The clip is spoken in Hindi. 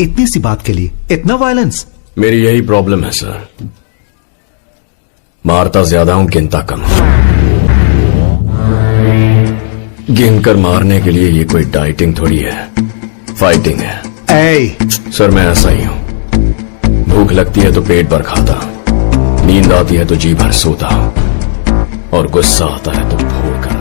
इतनी सी बात के लिए इतना वायलेंस? मेरी यही प्रॉब्लम है सर, मारता ज्यादा हूं, गिनता कम। गिनकर मारने के लिए ये कोई डाइटिंग थोड़ी है, फाइटिंग है। सर मैं ऐसा ही हूं, भूख लगती है तो पेट भर खाता, नींद आती है तो जी भर सोता, और गुस्सा आता है तो फोड़ कर